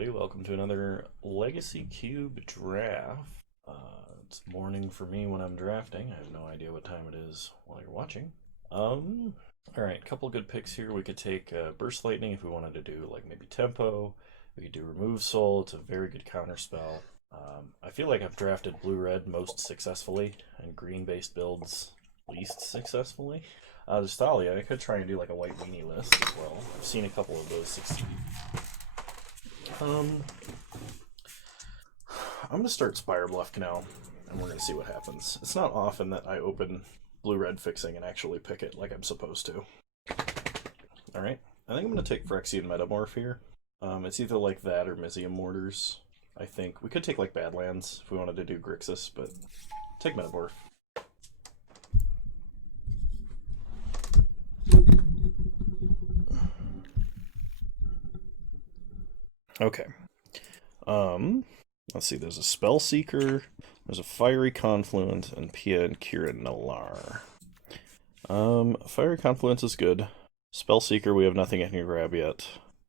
everybody. Welcome to another Legacy Cube draft. It's morning for me when I'm drafting. I have no idea what time it is while you're watching. Alright, couple good picks here. We could take Burst Lightning if we wanted to do like maybe Tempo. We could do Remove Soul. It's a very good counter spell. I feel like I've drafted blue-red most successfully and green-based builds least successfully. There's Thalia. I could try and do like a white weenie list as well. I've seen a couple of those succeed. I'm going to start Spire Bluff Canal, and we're going to see what happens. It's not often that I open blue-red fixing and actually pick it like I'm supposed to. Alright, I think I'm going to take Phyrexian Metamorph here. It's either like that or Mizzium Mortars, I think. We could take like Badlands if we wanted to do Grixis, but take Metamorph. Okay. Let's see, there's a Spell Seeker, there's a Fiery Confluent, and Pia and Kieran Nalar. Fiery Confluence is good. Spell Seeker, we have nothing in here to grab yet.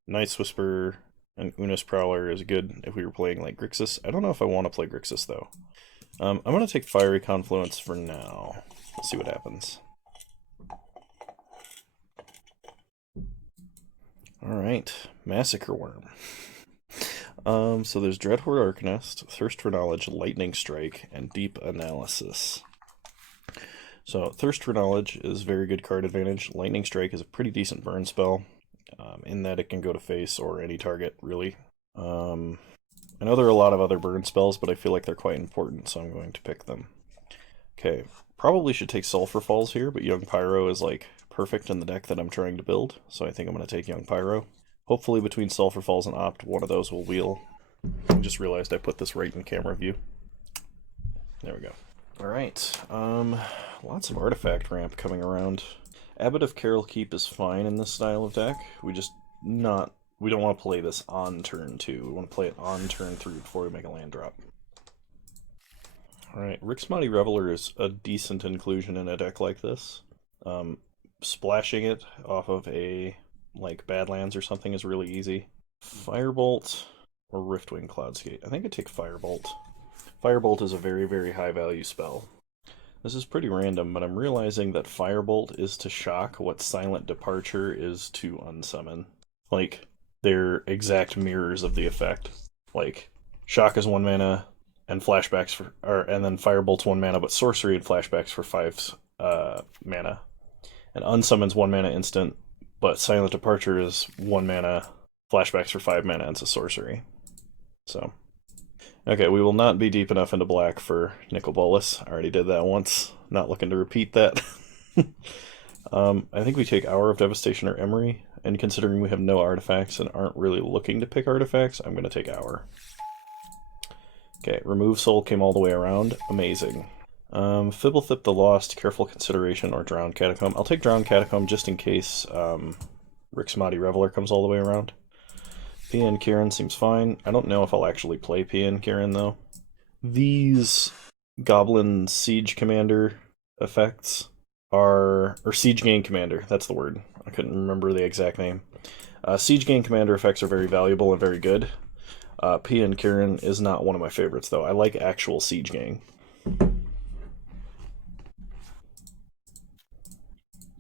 Night's Whisper and Unis Prowler is good if we were playing like Grixis. I don't know if I want to play Grixis though. I'm going to take Fiery Confluence for now. Let's see what happens. Alright, Massacre Worm. So there's Dreadhorde Arcanist, Thirst for Knowledge, Lightning Strike, and Deep Analysis. So Thirst for Knowledge is very good card advantage. Lightning Strike is a pretty decent burn spell, in that it can go to face or any target, really. I know there are a lot of other burn spells, but I feel like they're quite important, so I'm going to pick them. Okay, probably should take Sulphur Falls here, but Young Pyro is like perfect in the deck that I'm trying to build, so I think I'm going to take Young Pyro. Hopefully between Sulphur Falls and Opt, one of those will wheel. I just realized I put this right in camera view. There we go. Alright, lots of artifact ramp coming around. Abbot of Carol Keep is fine in this style of deck. We don't want to play this on turn 2. We want to play it on turn 3 before we make a land drop. Alright, Rixmati Reveler is a decent inclusion in a deck like this. Splashing it off of a like Badlands or something is really easy. Firebolt or Riftwing Cloudskate. I think I'd take Firebolt. Firebolt is a very, very high value spell. This is pretty random, but I'm realizing that Firebolt is to shock what Silent Departure is to unsummon. Like, they're exact mirrors of the effect. Like, Shock is 1 mana, and flashbacks for, and then Firebolt's 1 mana, but sorcery and flashbacks for 5 mana. And unsummons 1 mana instant, but Silent Departure is 1 mana, flashbacks for 5 mana, and it's a sorcery. So, okay, we will not be deep enough into black for Nicol Bolas. I already did that once. Not looking to repeat that. I think we take Hour of Devastation or Emery, and considering we have no artifacts and aren't really looking to pick artifacts, I'm going to take Hour. Okay, Remove Soul came all the way around. Amazing. Fibblethip the Lost, Careful Consideration, or Drowned Catacomb. I'll take Drowned Catacomb just in case Rixmati Reveler comes all the way around. Pia and Kieran seems fine. I don't know if I'll actually play Pia and Kieran, though. These Goblin Siege Commander effects are... or Siege Gang Commander, that's the word. I couldn't remember the exact name. Siege Gang Commander effects are very valuable and very good. Pia and Kieran is not one of my favorites, though. I like actual Siege Gang.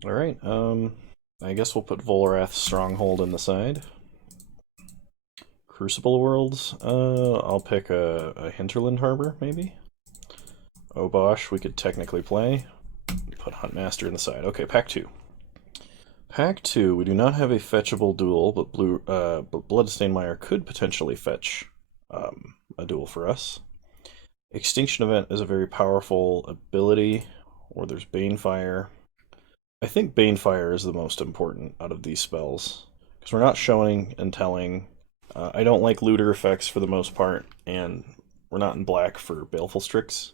Alright, I guess we'll put Volrath's Stronghold in the side. Crucible Worlds, I'll pick a Hinterland Harbor, maybe? Obosh, we could technically play. Put Huntmaster in the side. Okay, Pack 2. Pack 2, we do not have a fetchable duel, but Bloodstained Mire could potentially fetch a duel for us. Extinction Event is a very powerful ability, or there's Banefire. I think Banefire is the most important out of these spells, because we're not showing and telling. I don't like looter effects for the most part, and we're not in black for Baleful Strix.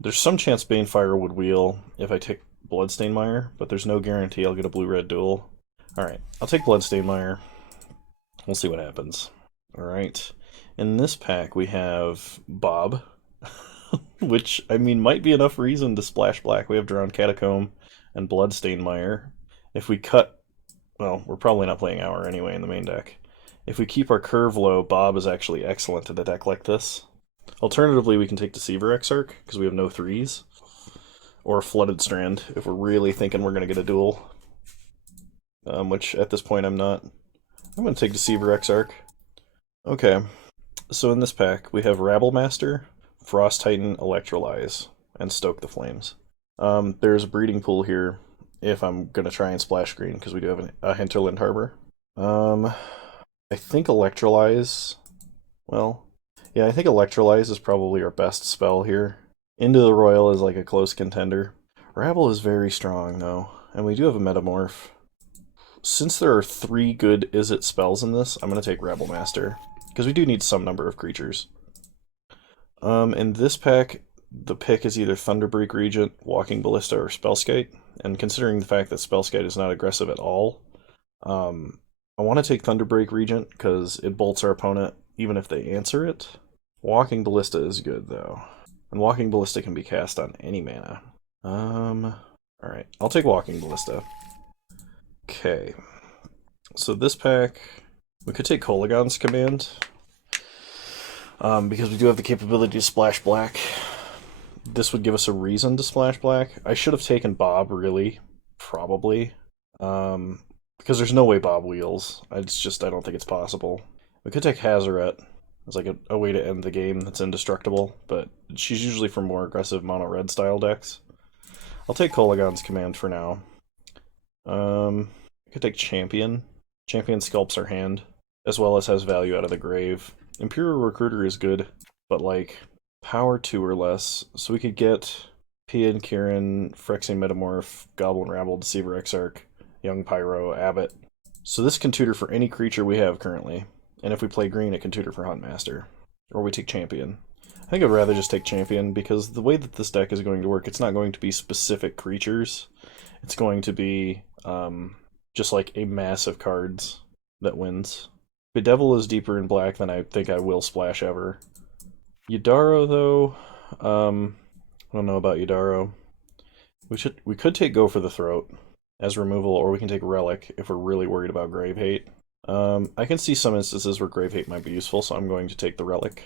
There's some chance Banefire would wheel if I take Bloodstained Mire, but there's no guarantee I'll get a blue-red duel. Alright, I'll take Bloodstained Mire. We'll see what happens. Alright, in this pack we have Bob, which, I mean, might be enough reason to splash black. We have Drowned Catacomb and Bloodstained Mire. If we cut... well, we're probably not playing Hour anyway in the main deck. If we keep our curve low, Bob is actually excellent in a deck like this. Alternatively, we can take Deceiver Exarch, because we have no 3s. Or Flooded Strand, if we're really thinking we're going to get a duel. Which, at this point, I'm not. I'm going to take Deceiver Exarch. Okay, so in this pack, we have Rabblemaster, Frost Titan, Electrolyze, and Stoke the Flames. There's a breeding pool here if I'm going to try and splash green, because we do have a Hinterland Harbor. I think Electrolyze... Well, yeah, I think Electrolyze is probably our best spell here. Into the Royal is like a close contender. Rabble is very strong, though, and we do have a Metamorph. Since there are 3 good Izzet spells in this, I'm going to take Rabblemaster, because we do need some number of creatures. In this pack, the pick is either Thunderbreak Regent, Walking Ballista, or Spellskite, and considering the fact that Spellskite is not aggressive at all, I want to take Thunderbreak Regent, because it bolts our opponent even if they answer it. Walking Ballista is good, though. And Walking Ballista can be cast on any mana. Alright, I'll take Walking Ballista. Okay. So this pack, we could take Kolaghan's Command. Because we do have the capability to splash black. This would give us a reason to splash black. I should have taken Bob, really. Probably. Because there's no way Bob wheels. I don't think it's possible. We could take Hazoret as like a way to end the game that's indestructible, but she's usually for more aggressive mono-red style decks. I'll take Kolaghan's Command for now. I could take Champion. Champion sculpts our hand, as well as has value out of the grave. Imperial Recruiter is good, but like power 2 or less, so we could get Pian Kirin, Phyrexian Metamorph, Goblin Rabble, Deceiver Exarch, Young Pyro, Abbot. So this can tutor for any creature we have currently, and if we play green, it can tutor for Huntmaster. Or we take Champion. I think I'd rather just take Champion, because the way that this deck is going to work, it's not going to be specific creatures. It's going to be just like a mass of cards that wins. Bedevil is deeper in black than I think I will splash ever. Yadaro, though, I don't know about Yadaro. We could take Go for the Throat as removal, or we can take Relic if we're really worried about Grave Hate. I can see some instances where Grave Hate might be useful, so I'm going to take the Relic.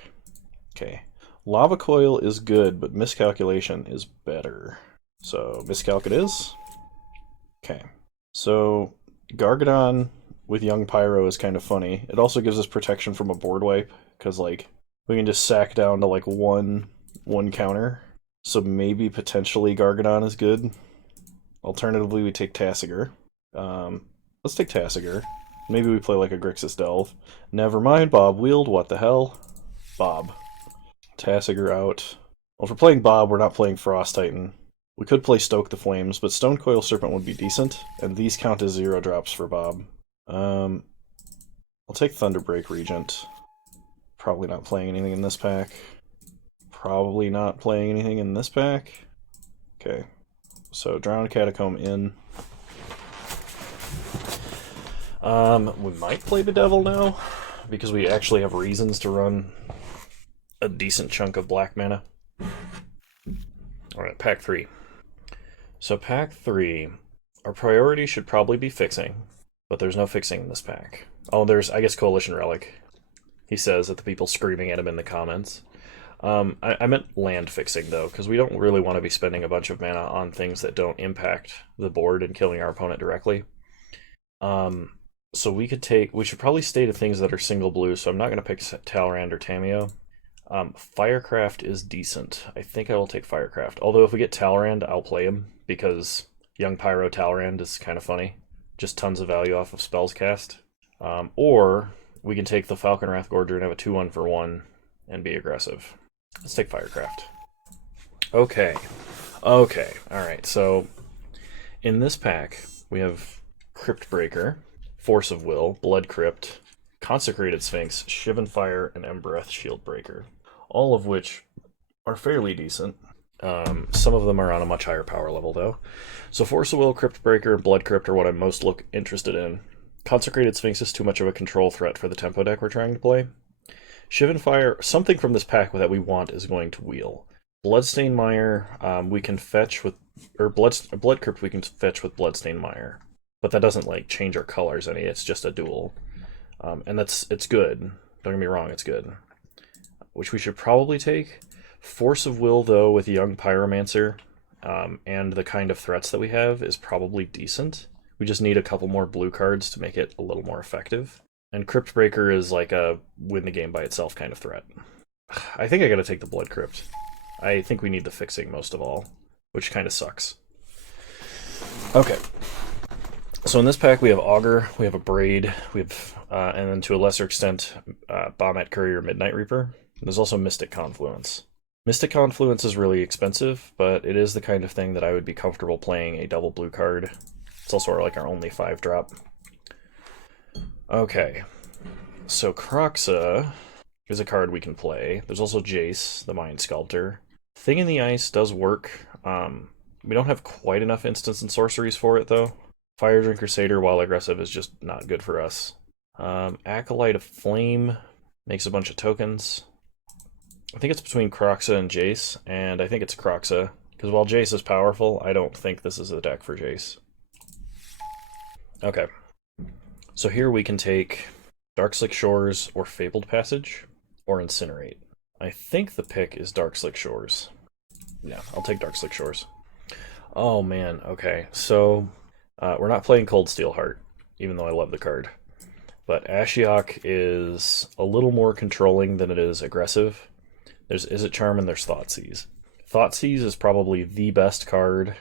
Okay. Lava Coil is good, but Miscalculation is better. So, Miscalc it is. Okay. So, Gargadon with Young Pyro is kind of funny. It also gives us protection from a board wipe, because, like, we can just sack down to, like, one counter. So maybe, potentially, Gargadon is good. Alternatively, we take Tasigur. Let's take Tasigur. Maybe we play, like, a Grixis Delve. Never mind, Bob Wield, what the hell? Bob. Tasigur out. Well, if we're playing Bob, we're not playing Frost Titan. We could play Stoke the Flames, but Stonecoil Serpent would be decent, and these count as 0 drops for Bob. I'll take Thunderbreak Regent. Probably not playing anything in this pack. Probably not playing anything in this pack. Okay, so Drowned Catacomb in. We might play Bedevil now, because we actually have reasons to run a decent chunk of black mana. Alright, pack 3. So pack 3, our priority should probably be fixing, but there's no fixing in this pack. Oh, there's, I guess, Coalition Relic. He says at the people screaming at him in the comments. I meant land fixing, though, because we don't really want to be spending a bunch of mana on things that don't impact the board and killing our opponent directly. So we should probably stay to things that are single blue, so I'm not going to pick Talrand or Tameo. Firecraft is decent. I think I will take Firecraft. Although if we get Talrand, I'll play him, because Young Pyro Talrand is kind of funny. Just tons of value off of spells cast. Or we can take the Falconwrath Gorger and have a 2-1 for 1 and be aggressive. Let's take Firecraft. Okay, alright, so in this pack, we have Cryptbreaker, Force of Will, Blood Crypt, Consecrated Sphinx, Shivan Fire, and Embereth Shieldbreaker. All of which are fairly decent. Some of them are on a much higher power level, though. So Force of Will, Cryptbreaker, and Blood Crypt are what I'm most interested in. Consecrated Sphinx is too much of a control threat for the tempo deck we're trying to play. Shivan Fire, something from this pack that we want is going to wheel. Bloodstained Mire, we can fetch with, or Blood Crypt we can fetch with Bloodstained Mire, but that doesn't like change our colors any. It's just a duel. And it's good. Don't get me wrong, it's good. Which we should probably take. Force of Will, though, with Young Pyromancer, and the kind of threats that we have is probably decent. We just need a couple more blue cards to make it a little more effective. And Crypt Breaker is like a win the game by itself kind of threat. I think I gotta take the Blood Crypt. I think we need the fixing most of all, which kind of sucks. Okay. So in this pack we have Augur, we have a Braid, we have, and then to a lesser extent, Bombat Courier, Midnight Reaper. There's also Mystic Confluence. Mystic Confluence is really expensive, but it is the kind of thing that I would be comfortable playing a double blue card. It's also like our only 5-drop. Okay, so Kroxa is a card we can play. There's also Jace, the Mind Sculptor. Thing in the Ice does work. We don't have quite enough instants and sorceries for it, though. Fire Drink Crusader, while aggressive, is just not good for us. Acolyte of Flame makes a bunch of tokens. I think it's between Kroxa and Jace, and I think it's Kroxa, because while Jace is powerful, I don't think this is the deck for Jace. Okay, so here we can take Darkslick Shores or Fabled Passage, or Incinerate. I think the pick is Darkslick Shores. Yeah, I'll take Darkslick Shores. Oh man, okay, so we're not playing Cold Steel Heart, even though I love the card. But Ashiok is a little more controlling than it is aggressive. There's Izzet Charm and there's Thoughtseize. Thoughtseize is probably the best card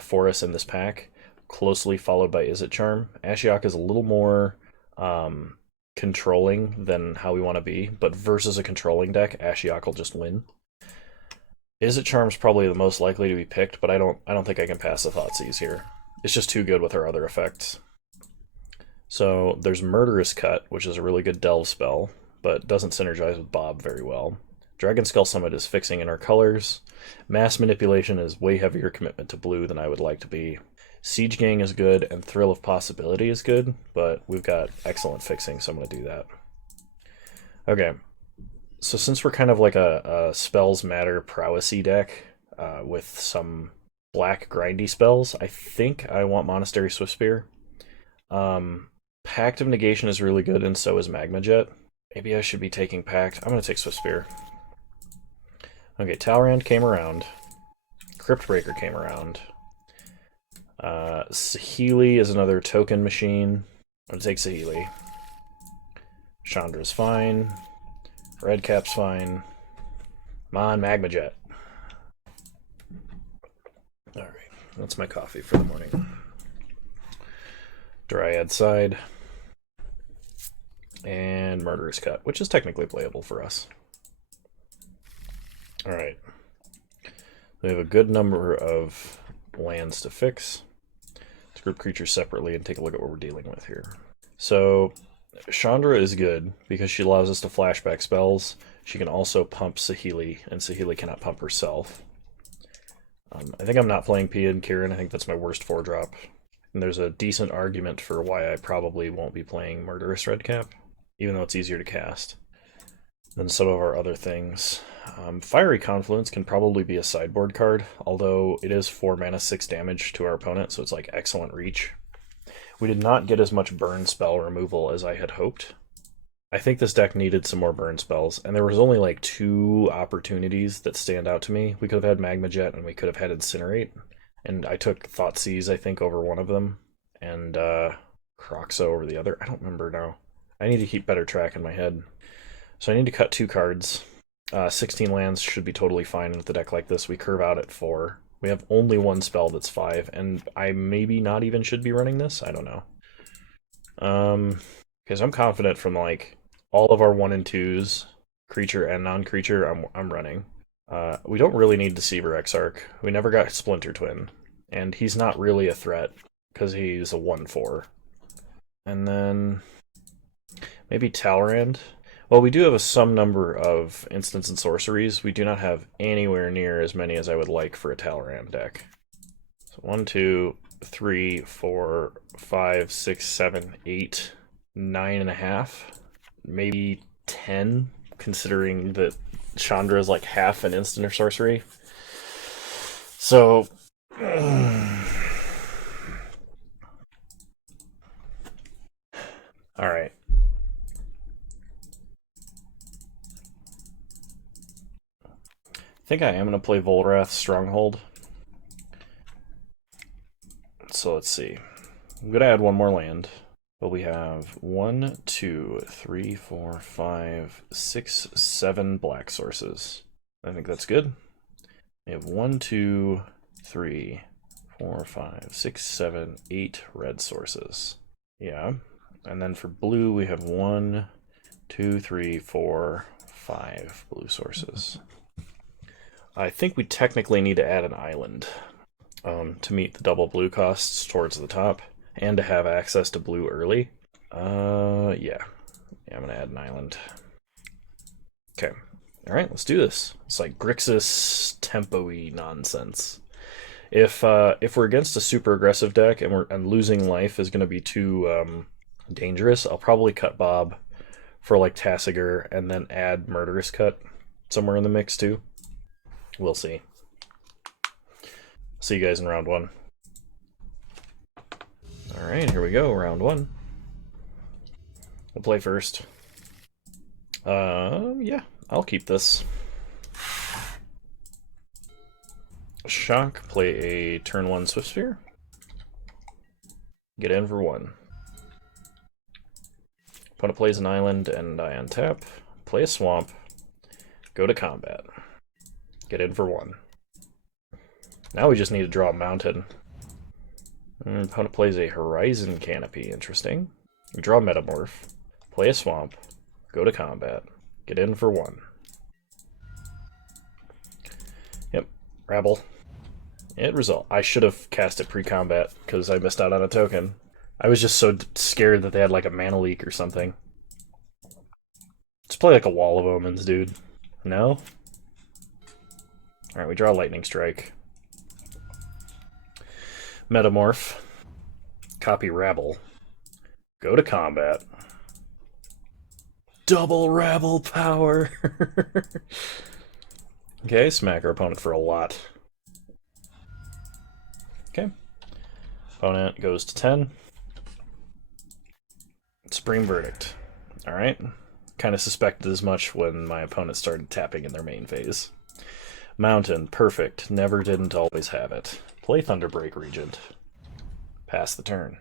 for us in this pack, closely followed by Izzet Charm. Ashiok is a little more controlling than how we want to be, but versus a controlling deck, Ashiok will just win. Izzet Charm's probably the most likely to be picked, but I don't think I can pass the Thoughtseize here. It's just too good with our other effects. So there's Murderous Cut, which is a really good delve spell, but doesn't synergize with Bob very well. Dragon Skull Summit is fixing in our colors. Mass Manipulation is way heavier commitment to blue than I would like to be. Siege Gang is good, and Thrill of Possibility is good, but we've got excellent fixing, so I'm going to do that. Okay, so since we're kind of like a Spells Matter prowessy deck with some black grindy spells, I think I want Monastery Swiftspear. Pact of Negation is really good, and so is Magma Jet. Maybe I should be taking Pact. I'm going to take Swiftspear. Okay, Talrand came around. Cryptbreaker came around. Saheeli is another token machine. I'm going to take Saheeli. Chandra's fine. Redcap's fine. Come on, Magma Jet. Alright, that's my coffee for the morning. Dryad Side. And Murderous Cut, which is technically playable for us. Alright. We have a good number of lands to fix. Let's group creatures separately and take a look at what we're dealing with here. So, Chandra is good because she allows us to flashback spells. She can also pump Saheeli, and Saheeli cannot pump herself. I think I'm not playing Pia and Kieran. I think that's my worst 4-drop. And there's a decent argument for why I probably won't be playing Murderous Redcap, even though it's easier to cast than some of our other things. Fiery Confluence can probably be a sideboard card, although it is 4 mana, 6 damage to our opponent, so it's like excellent reach. We did not get as much burn spell removal as I had hoped. I think this deck needed some more burn spells, and there was only like 2 opportunities that stand out to me. We could have had Magma Jet, and we could have had Incinerate, and I took Thoughtseize, I think, over one of them, and Kroxa over the other. I don't remember now. I need to keep better track in my head. So I need to cut 2 cards. 16 lands should be totally fine with a deck like this. We curve out at 4. We have only 1 spell that's 5, and I maybe not even should be running this. I don't know. Because I'm confident from like all of our 1 and 2s, creature and non-creature, I'm running. We don't really need Deceiver Exarch. We never got Splinter Twin, and he's not really a threat because he's a 1/4. And then maybe Talrand. Well, we do have some number of instants and sorceries. We do not have anywhere near as many as I would like for a Talrand deck. So 1, 2, 3, 4, 5, 6, 7, 8, 9.5, maybe 10, considering that Chandra is like half an instant or sorcery. So all right. think I am going to play Volrath Stronghold. So let's see. I'm going to add one more land. But we have 1, 2, 3, 4, 5, 6, 7 black sources. I think that's good. We have 1, 2, 3, 4, 5, 6, 7, 8 red sources. Yeah. And then for blue, we have 1, 2, 3, 4, 5 blue sources. I think we technically need to add an island to meet the double blue costs towards the top. And to have access to blue early. Yeah, I'm gonna add an island. Okay. Alright, let's do this. It's like Grixis tempo-y nonsense. If we're against a super aggressive deck and losing life is gonna be too dangerous, I'll probably cut Bob for like Tassiger and then add Murderous Cut somewhere in the mix too. We'll see. See you guys in round 1. Alright, here we go, round 1. We'll play first. Yeah, I'll keep this. Shock, play a turn 1 Swift Sphere. Get in for 1. Opponent plays an island and I untap. Play a swamp. Go to combat. Get in for 1. Now we just need to draw a mountain. Opponent plays a Horizon Canopy. Interesting. We draw a Metamorph. Play a Swamp. Go to combat. Get in for 1. Yep. Rabble. It result. I should have cast it pre-combat because I missed out on a token. I was just so scared that they had like a mana leak or something. Just play like a Wall of Omens, dude. No? Alright, we draw Lightning Strike. Metamorph. Copy Rabble. Go to combat. Double Rabble power! Okay, smack our opponent for a lot. Okay. Opponent goes to 10. Supreme Verdict. Alright. Kind of suspected as much when my opponent started tapping in their main phase. Mountain. Perfect. Never, didn't, always have it. Play Thunderbreak Regent. Pass the turn.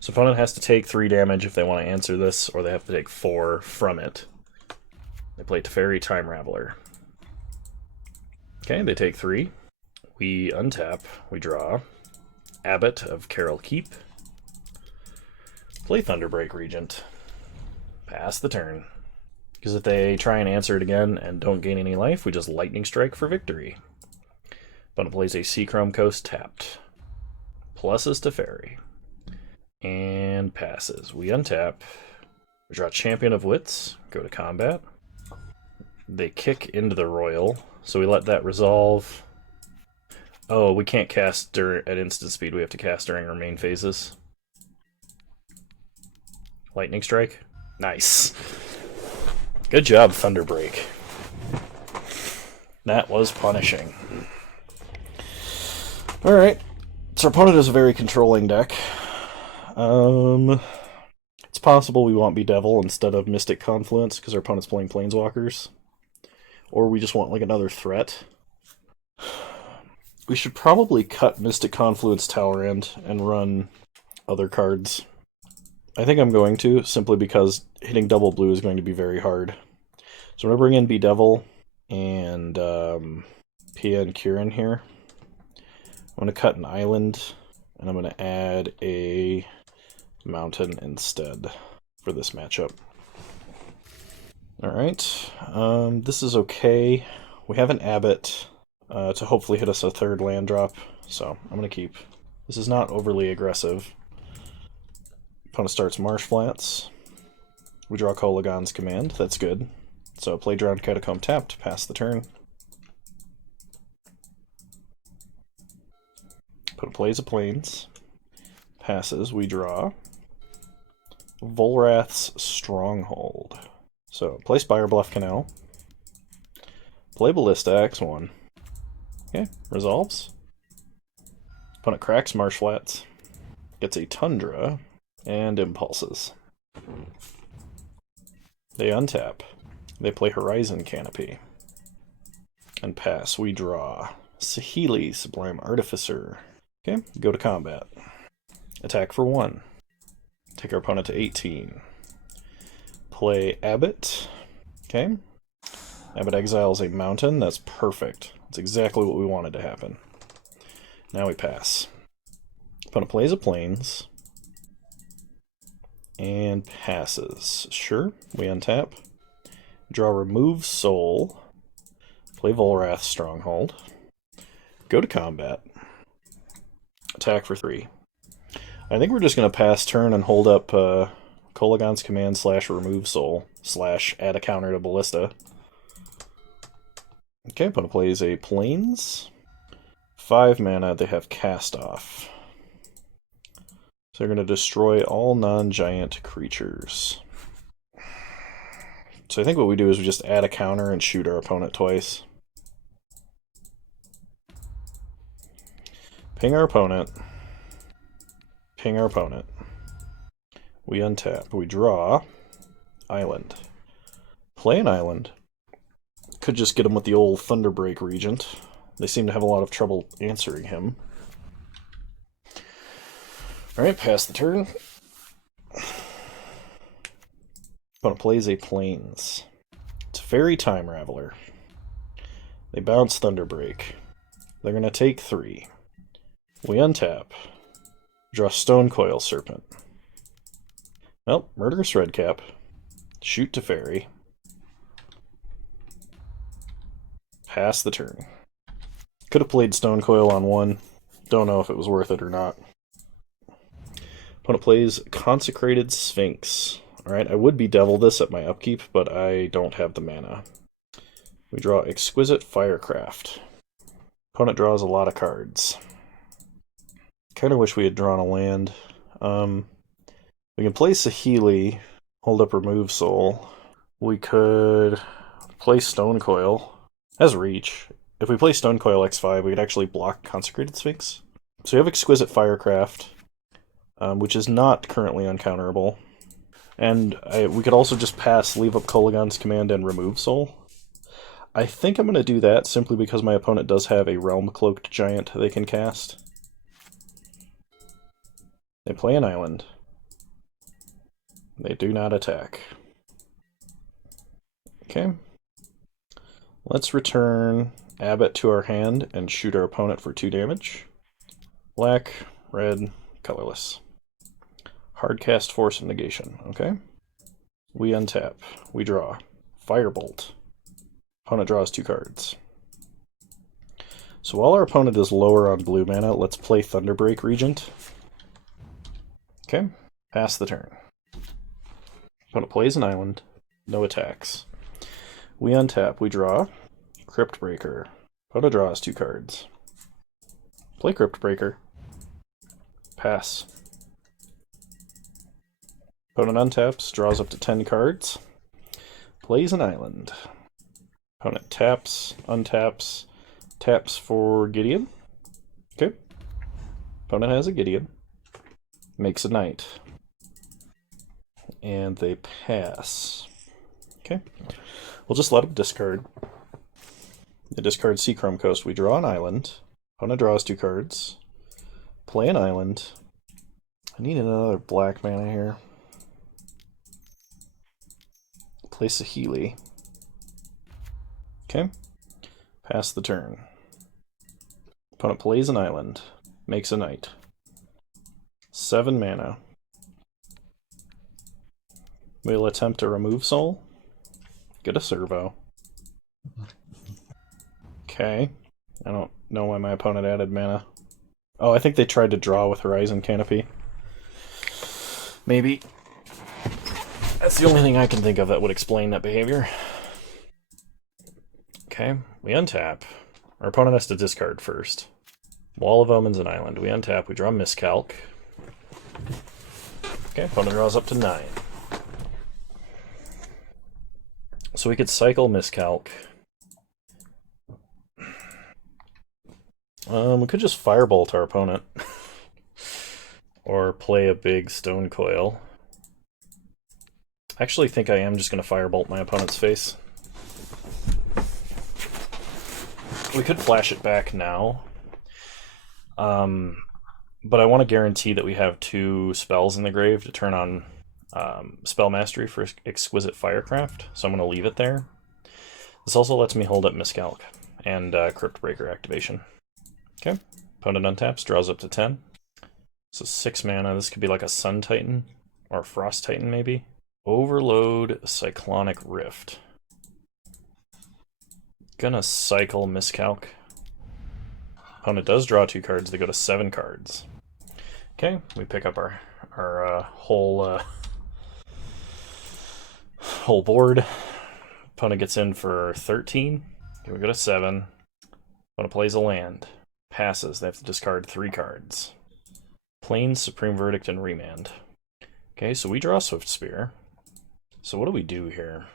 So opponent has to take 3 damage if they want to answer this, or they have to take 4 from it. They play Teferi Time Raveler. Okay, they take 3. We untap. We draw. Abbot of Carol Keep. Play Thunderbreak Regent. Pass the turn. Because if they try and answer it again and don't gain any life, we just Lightning Strike for victory. Opponent plays a Seachrome Coast tapped. Pluses to Teferi. And passes. We untap. We draw Champion of Wits. Go to combat. They kick into the Royal, so we let that resolve. Oh, we can't cast at instant speed. We have to cast during our main phases. Lightning Strike. Nice. Good job, Thunderbreak. That was punishing. Alright. So our opponent is a very controlling deck. It's possible we want Bedevil instead of Mystic Confluence because our opponent's playing Planeswalkers. Or we just want like another threat. We should probably cut Mystic Confluence Tower End and run other cards. I think I'm going to, simply because hitting double blue is going to be very hard. So I'm going to bring in Bedevil and Pia and Kieran here. I'm going to cut an island, and I'm going to add a mountain instead for this matchup. Alright, this is okay. We have an Abbot to hopefully hit us a 3rd land drop, so I'm going to keep. This is not overly aggressive. Opponent starts Marsh Flats. We draw Kolagon's Command, that's good. So play Drowned Catacomb tapped, pass the turn. Opponent plays a Plains. Passes, we draw. Volrath's Stronghold. So, play Spire Bluff Canal. Play Ballista X1. Okay, resolves. Opponent cracks Marsh Flats. Gets a Tundra, and impulses. They untap. They play Horizon Canopy. and pass. We draw Saheeli, Sublime Artificer. Okay, go to combat. Attack for 1. Take our opponent to 18. Play Abbot. Okay. Abbot exiles a mountain. That's perfect. That's exactly what we wanted to happen. Now we pass. Opponent plays a Plains. And passes. Sure, we untap. Draw Remove Soul. Play Volrath Stronghold. Go to combat. Attack for 3. I think we're just going to pass turn and hold up Kolaghan's Command / Remove Soul / add a counter to Ballista. Okay, opponent plays a Plains. 5 mana, they have Cast Off. So they're going to destroy all non-giant creatures. So I think what we do is we just add a counter and shoot our opponent twice. Ping our opponent. Ping our opponent. We untap. We draw. Island. Play an island. Could just get him with the old Thunderbreak Regent. They seem to have a lot of trouble answering him. Alright, pass the turn. Opponent plays a Plains. It's Fairy Time Raveler. They bounce Thunderbreak. They're going to take 3. We untap. Draw Stonecoil Serpent. Well, Murderous Redcap. Shoot to Fairy. Pass the turn. Could have played Stonecoil on 1. Don't know if it was worth it or not. Opponent plays Consecrated Sphinx. Alright, I would be Devil this at my upkeep, but I don't have the mana. We draw Exquisite Firecraft. Opponent draws a lot of cards. Kind of wish we had drawn a land. We can play Saheeli, hold up Remove Soul. We could play Stonecoil. Has reach. If we play Stonecoil X5, we could actually block Consecrated Sphinx. So we have Exquisite Firecraft, which is not currently uncounterable. And we could also just pass, leave up Kolaghan's Command, and Remove Soul. I think I'm going to do that simply because my opponent does have a Realm Cloaked Giant they can cast. They play an island. They do not attack. Okay. Let's return Abbot to our hand and shoot our opponent for 2 damage. Black, red, colorless. Hardcast Force of Negation. Okay. We untap. We draw. Firebolt. Opponent draws 2 cards. So while our opponent is lower on blue mana, let's play Thunderbreak Regent. Okay. Pass the turn. Opponent plays an island. No attacks. We untap. We draw. Cryptbreaker. Opponent draws 2 cards. Play Cryptbreaker. Pass. Opponent untaps, draws up to 10 cards. Plays an island. Opponent taps, untaps, taps for Gideon. Okay. Opponent has a Gideon. Makes a knight. And they pass. Okay. We'll just let them discard. They discard Seachrome Coast. We draw an island. Opponent draws 2 cards. Play an island. I need another black mana here. Play Saheeli. Okay. Pass the turn. Opponent plays an island. Makes a knight. 7 mana. We'll attempt to remove soul. Get a servo. Okay. I don't know why my opponent added mana. Oh, I think they tried to draw with Horizon Canopy. Maybe. That's the only thing I can think of that would explain that behavior. Okay, we untap. Our opponent has to discard first. Wall of Omens and Island. We untap, we draw Miscalc. Okay, opponent draws up to 9. So we could cycle Miscalc. We could just Firebolt our opponent. Or play a big Stonecoil. I actually think I am just going to Firebolt my opponent's face. We could flash it back now. But I want to guarantee that we have 2 spells in the grave to turn on Spell Mastery for Exquisite Firecraft, so I'm going to leave it there. This also lets me hold up Miscalc and Crypt Breaker activation. Okay, opponent untaps, draws up to 10. So 6 mana, this could be like a Sun Titan, or Frost Titan maybe. Overload Cyclonic Rift. Gonna cycle Miscalc. Opponent does draw 2 cards, they go to 7 cards. Okay, we pick up our whole board. Opponent gets in for 13. Okay, we go to 7. Opponent plays a land. Passes, they have to discard 3 cards. Plains, Supreme Verdict, and Remand. Okay, so we draw Swift Spear. So what do we do here?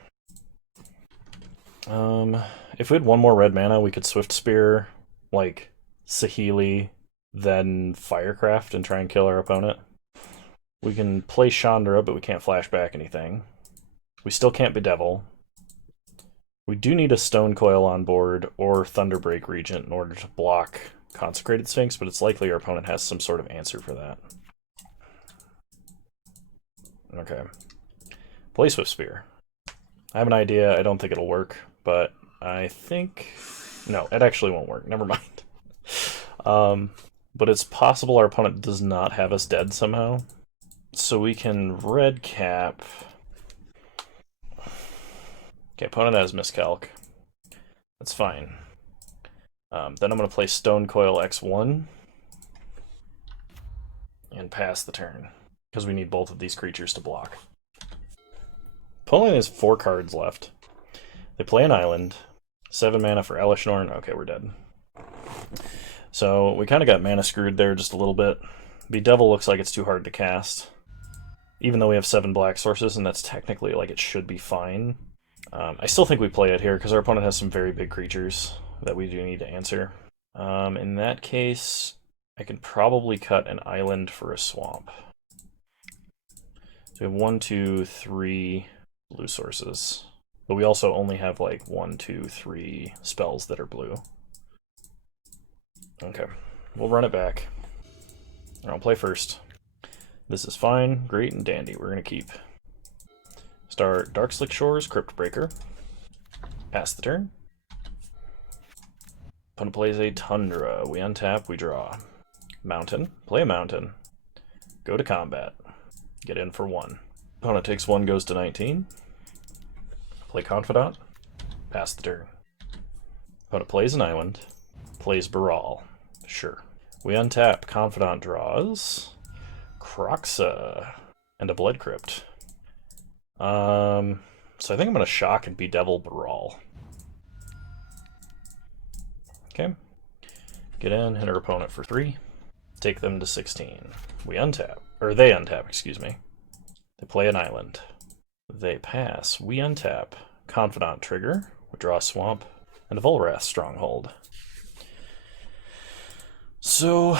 If we had 1 more red mana, we could Swift Spear, like, Saheeli, then Firecraft and try and kill our opponent. We can play Chandra, but we can't flash back anything. We still can't Bedevil. We do need a Stone Coil on board or Thunderbreak Regent in order to block Consecrated Sphinx, but it's likely our opponent has some sort of answer for that. Okay. Play Swift Spear. I have an idea. I don't think it'll work, but I think... No, it actually won't work. Never mind. But it's possible our opponent does not have us dead somehow. So we can red cap. Okay, opponent has Miscalc. That's fine. Then I'm going to play Stone Coil X1 and pass the turn, because we need both of these creatures to block. Opponent has 4 cards left. They play an island. 7 mana for Elishnorn. Okay, we're dead. So we kind of got mana screwed there just a little bit. Bedevil looks like it's too hard to cast, even though we have 7 black sources, and that's technically like it should be fine. I still think we play it here because our opponent has some very big creatures that we do need to answer. In that case, I can probably cut an island for a swamp. So we have 1, 2, 3 blue sources, but we also only have like 1, 2, 3 spells that are blue. Okay, we'll run it back. I'll play first. This is fine, great, and dandy. We're going to keep. Start Darkslick Shores, Crypt Breaker. Pass the turn. Opponent plays a Tundra. We untap, we draw. Mountain. Play a Mountain. Go to combat. Get in for 1. Opponent takes 1, goes to 19. Play Confidant. Pass the turn. Opponent plays an island. Plays Baral. Sure. We untap. Confidant draws Kroxa and a Blood Crypt. So I think I'm going to shock and Bedevil Baral. Okay. Get in, hit our opponent for 3. Take them to 16. We untap. Or they untap, excuse me. They play an island. They pass. We untap. Confidant trigger. We draw a swamp. And a Volrath Stronghold. So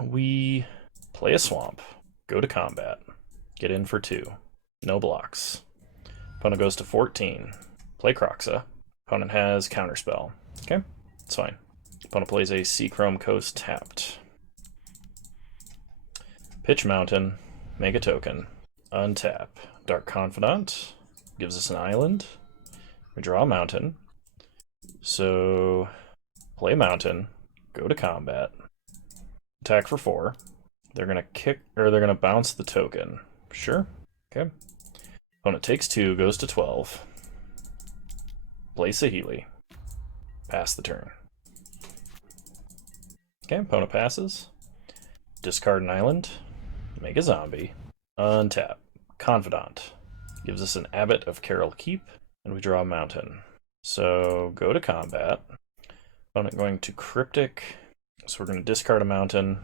we play a swamp. Go to combat. Get in for 2. No blocks. Opponent goes to 14. Play Kroxa. Opponent has Counterspell. Okay, it's fine. Opponent plays a Seachrome Coast tapped. Pitch Mountain. Make a token. Untap. Dark Confidant. Gives us an island. We draw a mountain. So play Mountain. Go to combat. Attack for 4. They're gonna kick, or they're gonna bounce the token. Sure. Okay. Opponent takes 2, goes to 12. Play Saheeli. Pass the turn. Okay, opponent passes. Discard an island. Make a zombie. Untap. Confidant. Gives us an Abbot of Carol Keep, and we draw a mountain. So go to combat. Opponent going to Cryptic. So we're going to discard a mountain,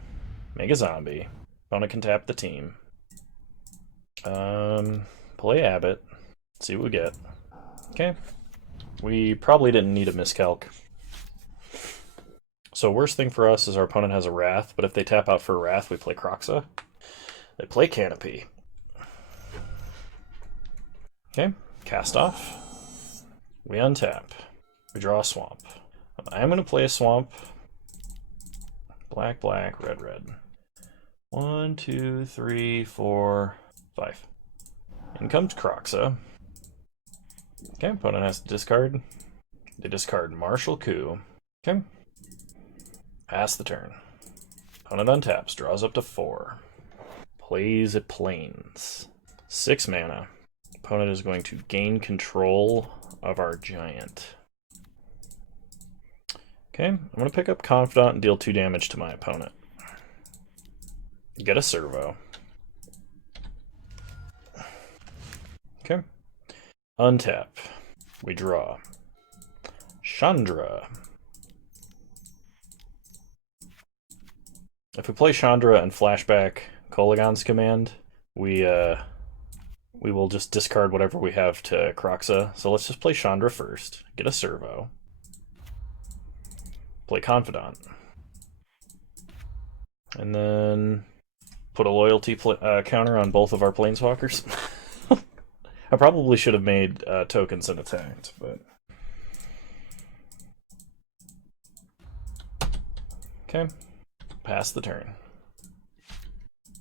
make a zombie. Opponent can tap the team. Play Abbot. See what we get. Okay. We probably didn't need a Miscalc. So worst thing for us is our opponent has a Wrath, but if they tap out for a Wrath, we play Kroxa. They play Canopy. Okay, cast off. We untap. We draw a swamp. I'm going to play a swamp. Black, black, red, red. 1, 2, 3, 4, 5. In comes Croxa. Okay, opponent has to discard. They discard Martial Coup. Okay. Pass the turn. Opponent untaps, draws up to 4. Plays a Plains. 6 mana. Opponent is going to gain control of our giant. Okay, I'm going to pick up Confidant and deal 2 damage to my opponent. Get a servo. Okay. Untap. We draw. Chandra. If we play Chandra and flashback Kolaghan's command, we will just discard whatever we have to Croxa. So let's just play Chandra first. Get a servo. Play Confidant. And then put a loyalty counter on both of our planeswalkers. I probably should have made tokens and attacked, but... Okay. Pass the turn.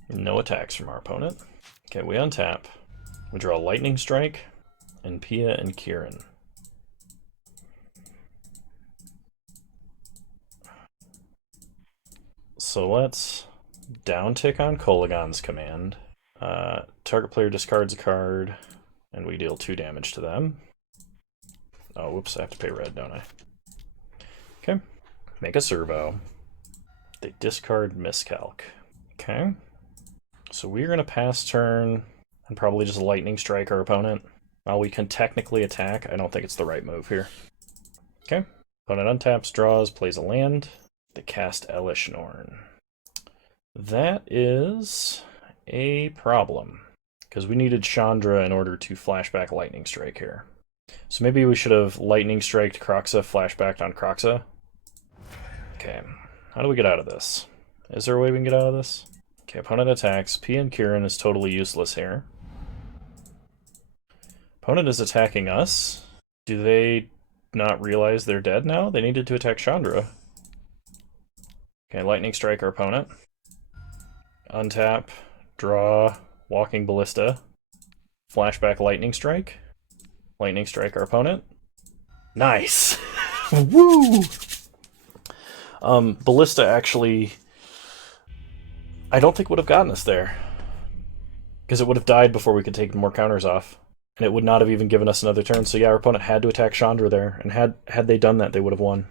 No attacks from our opponent. Okay, we untap. We draw Lightning Strike, and Pia and Kieran. So let's downtick on Kolaghan's command. Target player discards a card, and we deal 2 damage to them. Oh, whoops, I have to pay red, don't I? Okay. Make a servo. They discard Miscalc. Okay. So we're going to pass turn and probably just Lightning Strike our opponent. While we can technically attack, I don't think it's the right move here. Okay. Opponent untaps, draws, plays a land. They cast Elish Norn. That is a problem, because we needed Chandra in order to flashback Lightning Strike here. So maybe we should have Lightning Striked Croxa, flashbacked on Croxa. Okay, how do we get out of this? Is there a way we can get out of this? Okay, opponent attacks. P and Kieran is totally useless here. Opponent is attacking us. Do they not realize they're dead now? They needed to attack Chandra. Okay, Lightning Strike our opponent. Untap, draw, Walking Ballista. Flashback Lightning Strike. Lightning Strike our opponent. Nice! Woo! Ballista actually, I don't think would have gotten us there. Because it would have died before we could take more counters off. And it would not have even given us another turn. So yeah, our opponent had to attack Chandra there. And had they done that, they would have won.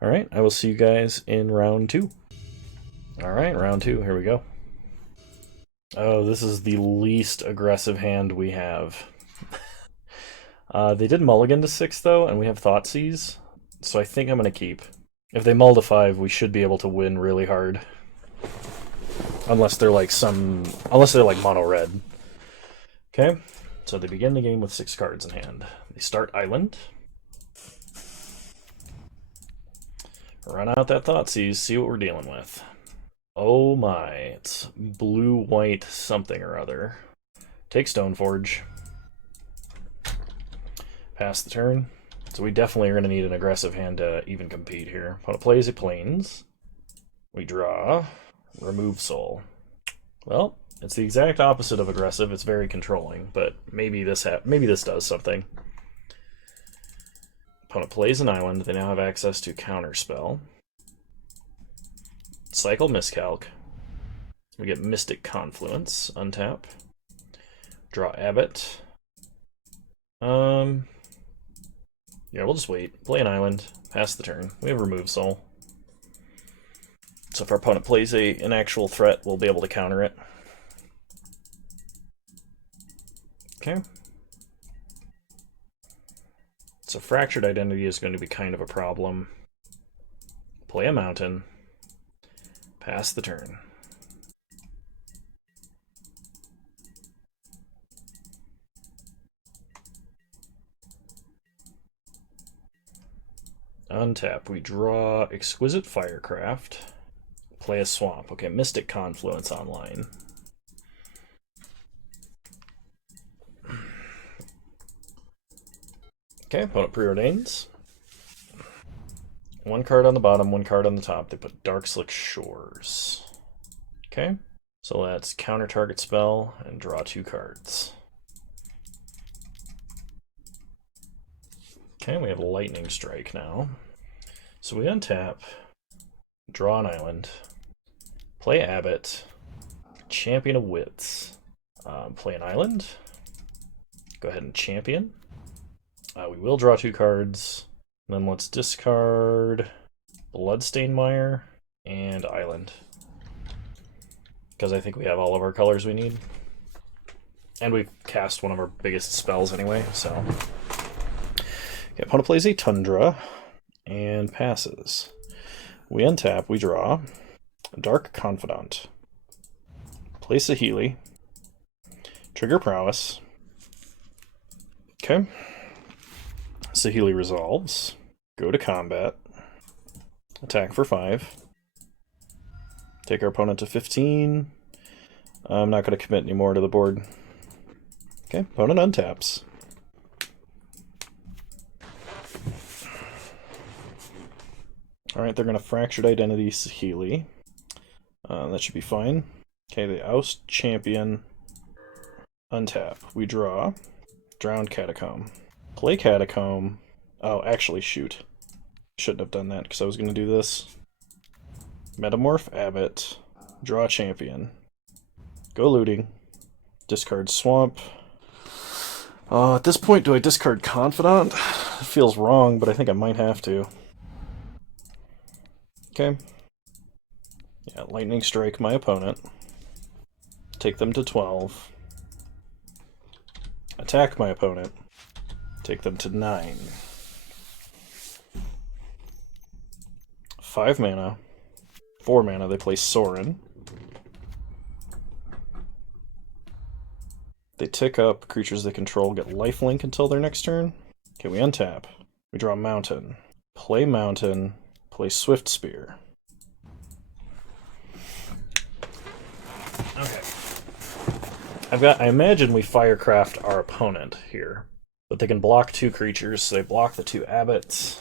Alright, I will see you guys in round 2. Alright, round 2, here we go. Oh, this is the least aggressive hand we have. They did mulligan to 6 though, and we have Thoughtseize. So I think I'm going to keep. If they mull to 5, we should be able to win really hard. Unless they're like mono red. Okay, so they begin the game with 6 cards in hand. They start Island. Run out that Thoughtseize, see what we're dealing with. Oh my, it's blue-white something or other. Take Stoneforge. Pass the turn. So we definitely are going to need an aggressive hand to even compete here. Opponent plays a Plains. We draw. Remove Soul. Well, it's the exact opposite of aggressive. It's very controlling, but maybe this does something. Opponent plays an island. They now have access to Counterspell. Cycle Miscalc. We get Mystic Confluence. Untap. Draw Abbot. Yeah, we'll just wait. Play an island. Pass the turn. We have Remove Soul. So if our opponent plays an actual threat, we'll be able to counter it. Okay. So Fractured Identity is going to be kind of a problem. Play a mountain. Pass the turn. Untap. We draw Exquisite Firecraft. Play a swamp. Okay, Mystic Confluence online. Okay, opponent preordains. One card on the bottom, one card on the top. They put Darkslick Shores. Okay, so let's counter target spell and draw 2 cards. Okay, we have a Lightning Strike now. So we untap, draw an island, play Abbot, Champion of Wits, play an island, go ahead and champion. We will draw 2 cards, then let's discard Bloodstained Mire and Island. Because I think we have all of our colors we need. And we've cast one of our biggest spells anyway, so. Okay, opponent plays a Tundra and passes. We untap, we draw Dark Confidant. Play Saheeli. Trigger Prowess. Okay. Saheeli resolves. Go to combat. Attack for 5. Take our opponent to 15. I'm not going to commit any more to the board. Okay, opponent untaps. Alright, they're going to Fractured Identity Saheeli. That should be fine. Okay, they oust champion. Untap. We draw. Drowned Catacomb. Play Catacomb. Oh, actually, shoot. Shouldn't have done that because I was going to do this. Metamorph Abbot. Draw champion. Go looting. Discard Swamp. At this point, do I discard Confidant? It feels wrong, but I think I might have to. Okay. Yeah, Lightning Strike my opponent. Take them to 12. Attack my opponent. Take them to 9. 5 mana. 4 mana, they play Sorin. They tick up, creatures they control get lifelink until their next turn. Okay, we untap. We draw Mountain. Play Mountain. Play Swift Spear. Okay. I imagine we Firecraft our opponent here. But they can block 2 creatures, so they block the 2 Abbots.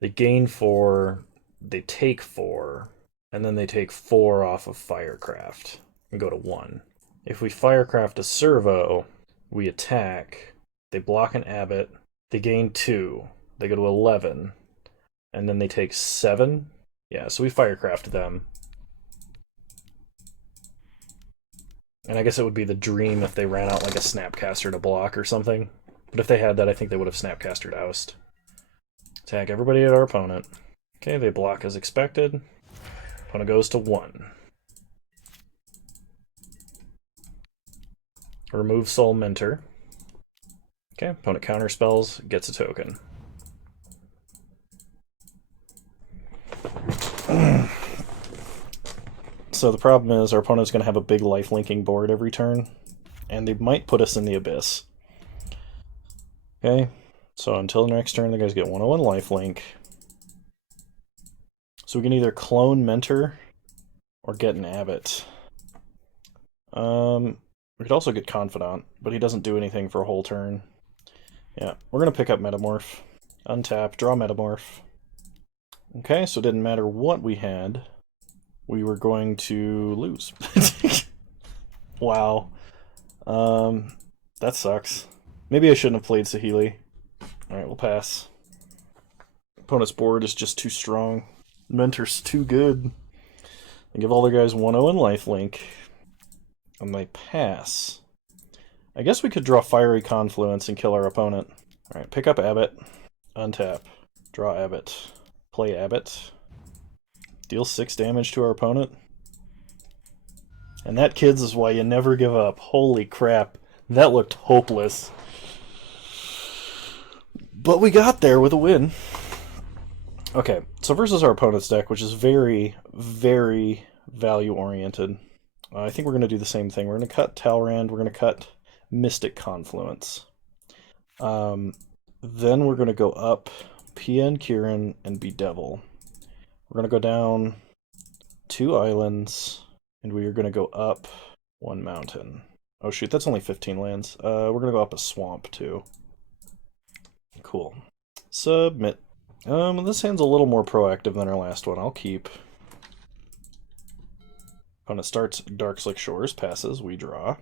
They gain 4, they take 4, and then they take 4 off of Firecraft and go to 1. If we Firecraft a Servo, we attack, they block an Abbot, they gain 2, they go to 11, and then they take 7. Yeah, so we Firecraft them. And I guess it would be the dream if they ran out like a Snapcaster to block or something. But if they had that, I think they would have Snapcastered Oust. Attack everybody at our opponent. Okay, they block as expected. Opponent goes to 1. Remove Soul Mentor. Okay, opponent counterspells, gets a token. So the problem is our opponent's going to have a big life-linking board every turn, and they might put us in the Abyss. Okay, so until the next turn, the guys get 101 lifelink. So we can either clone Mentor or get an Abbot. We could also get Confidant, but he doesn't do anything for a whole turn. Yeah, we're going to pick up Metamorph. Untap, draw Metamorph. Okay, so it didn't matter what we had. We were going to lose. Wow. That sucks. Maybe I shouldn't have played Saheeli. Alright, we'll pass. Opponent's board is just too strong. Mentor's too good. They give all their guys 1-0 in lifelink. And they pass. I guess we could draw Fiery Confluence and kill our opponent. Alright, pick up Abbot. Untap. Draw Abbot. Play Abbot. Deal 6 damage to our opponent. And that, kids, is why you never give up. Holy crap. That looked hopeless. But we got there with a win. Okay, so versus our opponent's deck, which is very, very value-oriented. I think we're going to do the same thing. We're going to cut Talrand. We're going to cut Mystic Confluence. Then we're going to go up PN Kieran and Bedevil. We're going to go down 2 islands, and we are going to go up 1 mountain. Oh shoot, that's only 15 lands. We're going to go up a swamp too. Cool. Submit. This hand's a little more proactive than our last one. I'll keep. Opponent starts Darkslick Shores, passes, we draw.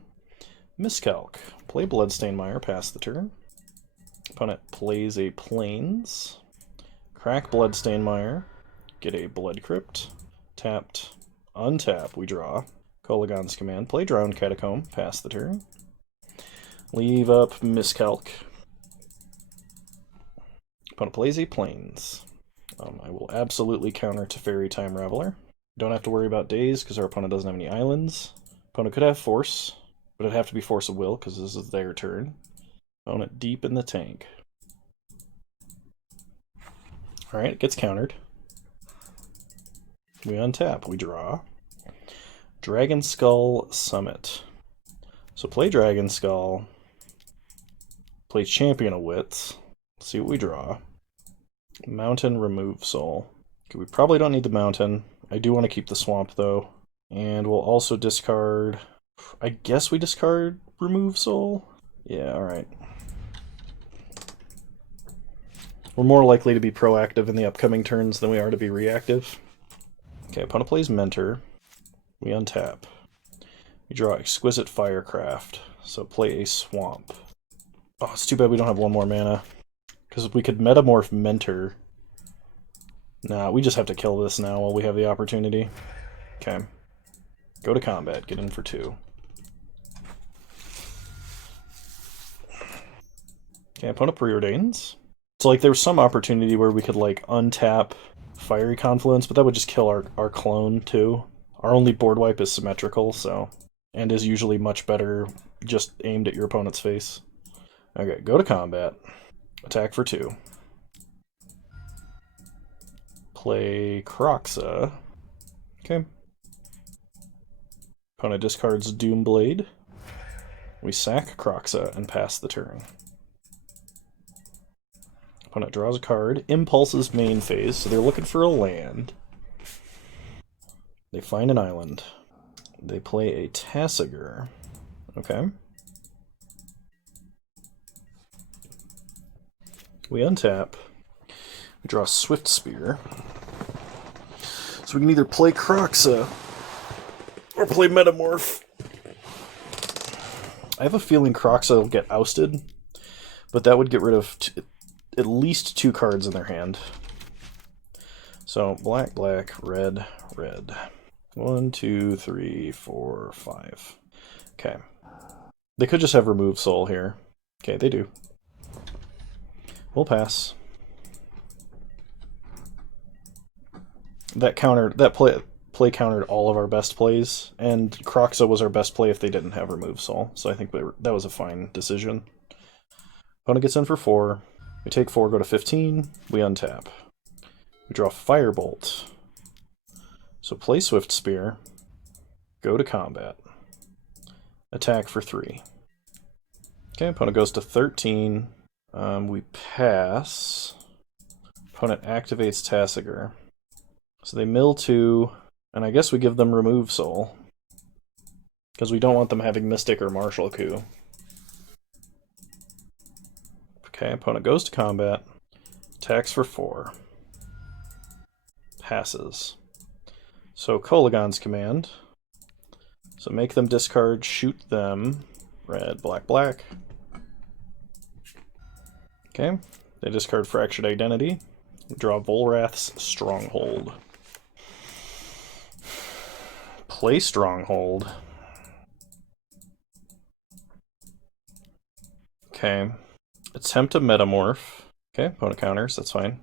Miscalc. Play Bloodstained Mire, pass the turn. Opponent plays a Plains. Crack Bloodstained Mire. Get a Blood Crypt. Tapped. Untap, we draw. Kolaghan's Command. Play Drowned Catacomb, pass the turn. Leave up Miscalc. Opponent plays a Plains. I will absolutely counter Teferi Time Raveler. Don't have to worry about days because our opponent doesn't have any islands. Opponent could have Force, but it'd have to be Force of Will because this is their turn. Opponent deep in the tank. Alright, it gets countered. We untap, we draw. Dragon Skull Summit. So play Dragon Skull. Play Champion of Wits. See what we draw. Mountain, remove Soul. Okay, we probably don't need the Mountain. I do want to keep the Swamp, though. And we'll also discard... I guess we discard remove Soul? Yeah, alright. We're more likely to be proactive in the upcoming turns than we are to be reactive. Okay, opponent plays Mentor. We untap. We draw Exquisite Firecraft. So play a Swamp. Oh, it's too bad we don't have one more mana. Because we could Metamorph Mentor. Nah, we just have to kill this now while we have the opportunity. Okay. Go to combat. Get in for 2. Okay, opponent preordains. So, like, there was some opportunity where we could, like, untap Fiery Confluence, but that would just kill our clone, too. Our only board wipe is symmetrical, so... And is usually much better just aimed at your opponent's face. Okay, go to combat. Attack for 2. Play Kroxa. Okay. Opponent discards Doomblade. We sack Kroxa and pass the turn. Opponent draws a card. Impulse's main phase, so they're looking for a land. They find an island. They play a Tasigur. Okay. We untap. We draw Swift Spear. So we can either play Kroxa or play Metamorph. I have a feeling Kroxa will get ousted, but that would get rid of at least 2 cards in their hand. So black, black, red, red. 1, 2, 3, 4, 5. Okay. They could just have remove soul here. Okay, they do. We'll pass. That play countered all of our best plays, and Kroxa was our best play if they didn't have remove soul. So I think that was a fine decision. Opponent gets in for 4. We take 4, go to 15. We untap. We draw Firebolt. So play Swift Spear. Go to combat. Attack for 3. Okay, opponent goes to 13. We pass. Opponent activates Tasigur. So they mill 2, and I guess we give them remove soul. Because we don't want them having Mystic or Martial Coup. Okay, opponent goes to combat. Attacks for 4. Passes. So Kolaghan's Command. So make them discard, shoot them. Red, black, black. Okay, they discard Fractured Identity. Draw Volrath's Stronghold. Play Stronghold. Okay. Attempt a Metamorph. Okay, opponent counters, that's fine.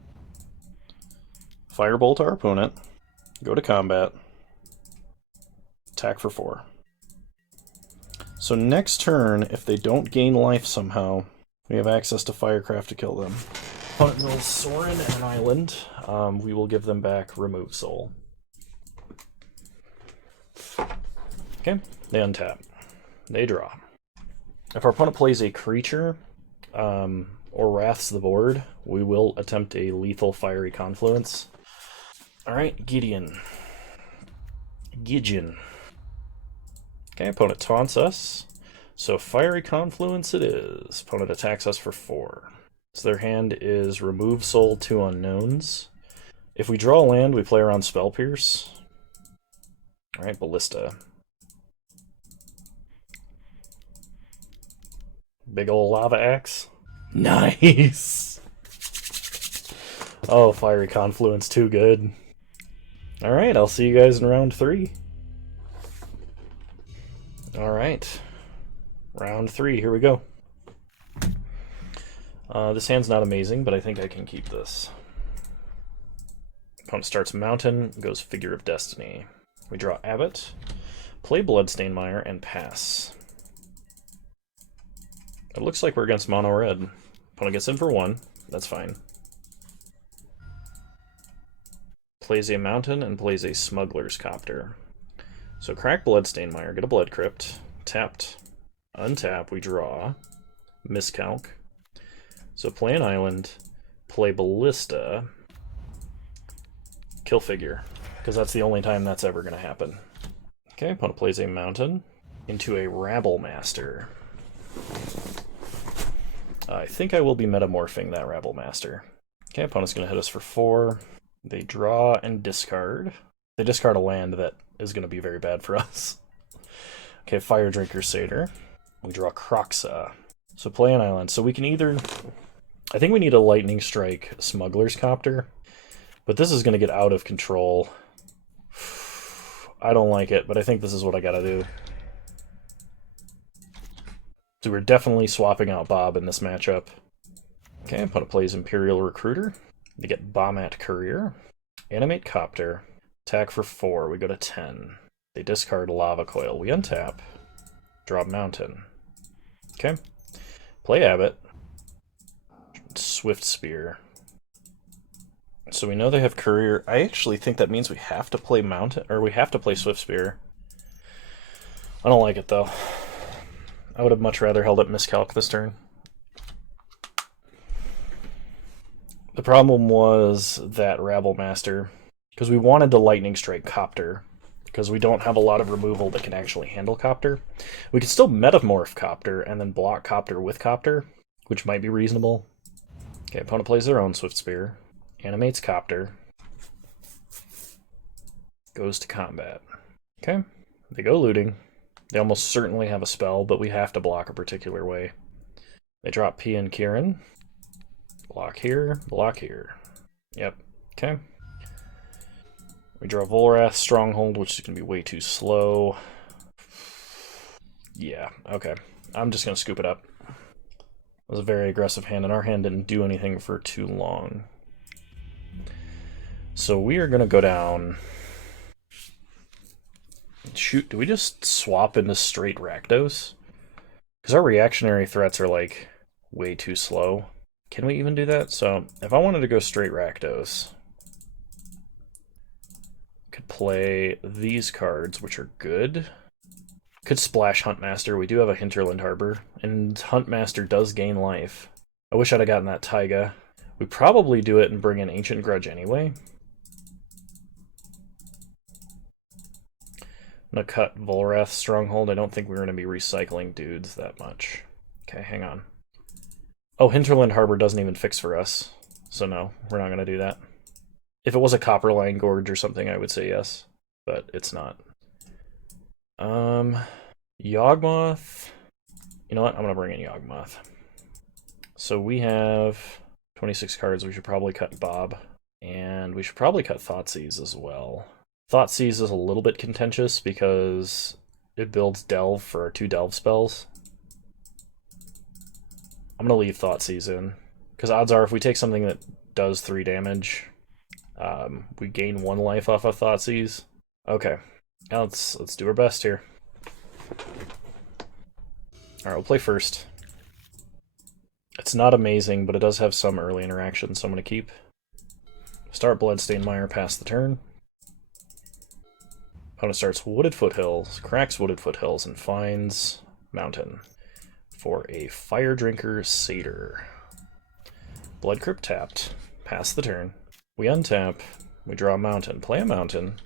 Firebolt our opponent. Go to combat. Attack for 4. So next turn, if they don't gain life somehow, we have access to Firecraft to kill them. Opponent rolls Sorin and an island. We will give them back Remove Soul. Okay, they untap. They draw. If our opponent plays a creature, or wraths the board, we will attempt a lethal Fiery Confluence. Alright, Gideon. Okay, opponent taunts us. So Fiery Confluence it is. Opponent attacks us for 4. So their hand is remove soul, 2 unknowns. If we draw land, we play around Spell Pierce. Alright, Ballista. Big ol' lava axe. Nice! Oh, Fiery Confluence, too good. Alright, I'll see you guys in round 3. Alright. Round 3, here we go. This hand's not amazing, but I think I can keep this. Opponent starts Mountain, goes Figure of Destiny. We draw Abbot, play Bloodstained Mire, and pass. It looks like we're against mono red. Opponent gets in for 1, that's fine. Plays a Mountain and plays a Smuggler's Copter. So crack Bloodstained Mire, get a Blood Crypt, tapped, untap, we draw, miscalc. So play an island, play Ballista, kill figure, because that's the only time that's ever going to happen. Okay, opponent plays a Mountain into a Rabble Master. I think I will be metamorphing that Rabble Master. Okay, opponent's going to hit us for 4. They draw and discard. They discard a land that is going to be very bad for us. Okay, Fire Drinker Satyr. We draw Croxa. So play an island. So we can either... I think we need a Lightning Strike Smuggler's Copter, but this is going to get out of control. I don't like it, but I think this is what I gotta do. So we're definitely swapping out Bob in this matchup. Okay, opponent plays Imperial Recruiter. They get Bombat Courier. Animate Copter. Attack for 4. We go to 10. They discard Lava Coil. We untap. Draw Mountain. Okay. Play Abbot. Swift Spear. So we know they have Courier. I actually think that means we have to play Mountain, or we have to play Swift Spear. I don't like it though. I would have much rather held up Miscalc this turn. The problem was that Rabble Master, because we wanted to Lightning Strike Copter, because we don't have a lot of removal that can actually handle Copter. We could still Metamorph Copter and then block Copter with Copter, which might be reasonable. Okay, opponent plays their own Swift Spear, animates Copter, goes to combat. Okay, they go looting. They almost certainly have a spell, but we have to block a particular way. They drop P and Kieran. Block here, block here. Yep, okay. We draw Volrath Stronghold, which is going to be way too slow. Yeah, okay. I'm just going to scoop it up. It was a very aggressive hand, and our hand didn't do anything for too long. So we are going to go down... Shoot, do we just swap into straight Rakdos? Because our reactionary threats are, like, way too slow. Can we even do that? So, if I wanted to go straight Rakdos, could play these cards, which are good. Could splash Huntmaster. We do have a Hinterland Harbor, and Huntmaster does gain life. I wish I'd have gotten that Taiga. We probably do it and bring in Ancient Grudge anyway. I'm gonna cut Volrath Stronghold. I don't think we're gonna be recycling dudes that much. Okay, hang on. Oh, Hinterland Harbor doesn't even fix for us, so no, we're not gonna do that. If it was a Copperline Gorge or something, I would say yes, but it's not. Yawgmoth. You know what? I'm gonna bring in Yawgmoth. So we have 26 cards. We should probably cut Bob, and we should probably cut Thoughtseize as well. Thoughtseize is a little bit contentious because it builds Delve for our 2 Delve spells. I'm going to leave Thoughtseize in, because odds are if we take something that does 3 damage, we gain 1 life off of Thoughtseize. Okay, now let's do our best here. Alright, we'll play first. It's not amazing, but it does have some early interaction, so I'm going to keep. Start Bloodstained Mire, pass the turn. Opponent starts Wooded Foothills, cracks Wooded Foothills, and finds Mountain for a Fire Drinker Satyr. Blood Crypt tapped, pass the turn. We untap, we draw a Mountain, play a Mountain,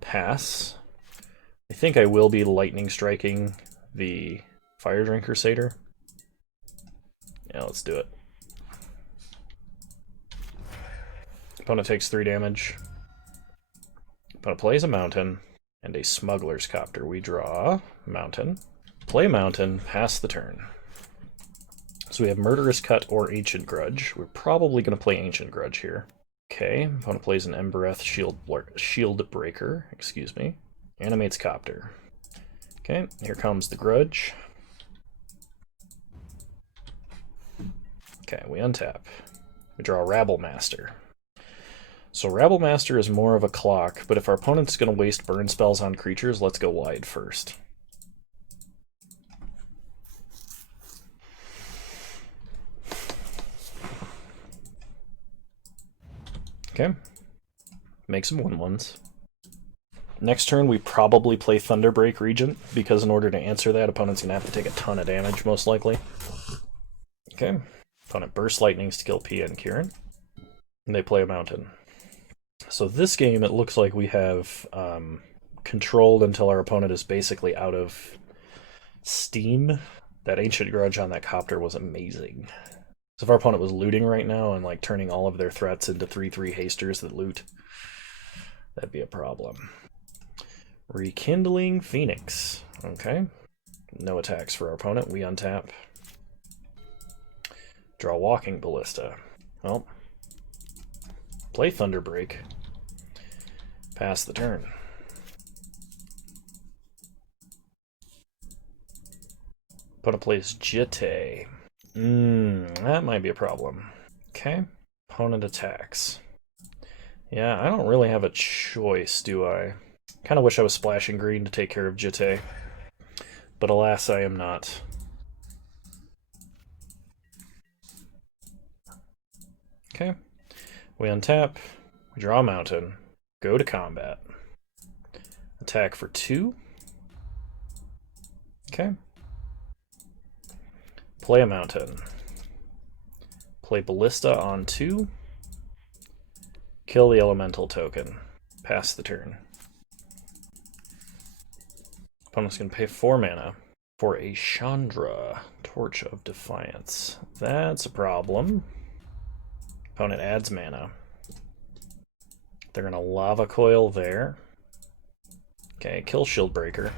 pass. I think I will be Lightning Striking the Fire Drinker Satyr. Yeah, let's do it. Opponent takes 3 damage. Opponent plays a mountain and a smuggler's copter. We draw mountain, play mountain, pass the turn. So we have Murderous Cut or Ancient Grudge. We're probably going to play Ancient Grudge here. Okay, opponent plays an Embereth Shield Breaker, excuse me. Animates Copter. Okay, here comes the Grudge. Okay, we untap. We draw Rabblemaster. So Rabblemaster is more of a clock, but if our opponent's going to waste burn spells on creatures, let's go wide first. Okay. Make some 1/1s. Next turn, we probably play Thunderbreak Regent, because in order to answer that, opponent's going to have to take a ton of damage, most likely. Okay. Opponent bursts Lightnings to kill Pia and Kieran. And they play a mountain. So this game, it looks like we have controlled until our opponent is basically out of steam. That Ancient Grudge on that Copter was amazing. So if our opponent was looting right now and like turning all of their threats into 3/3 hasters that loot, that'd be a problem. Rekindling Phoenix. Okay. No attacks for our opponent. We untap. Draw Walking Ballista. Well, play Thunderbreak. Pass the turn. Opponent plays Jitte. That might be a problem. Okay. Opponent attacks. Yeah, I don't really have a choice, do I? Kind of wish I was splashing green to take care of Jitte. But alas, I am not. Okay. We untap. We draw a mountain. Go to combat. Attack for 2. Okay. Play a mountain. Play Ballista on 2. Kill the elemental token. Pass the turn. Opponent's going to pay 4 mana for a Chandra, Torch of Defiance. That's a problem. Opponent adds mana. They're going to Lava Coil there. Okay, kill Shieldbreaker.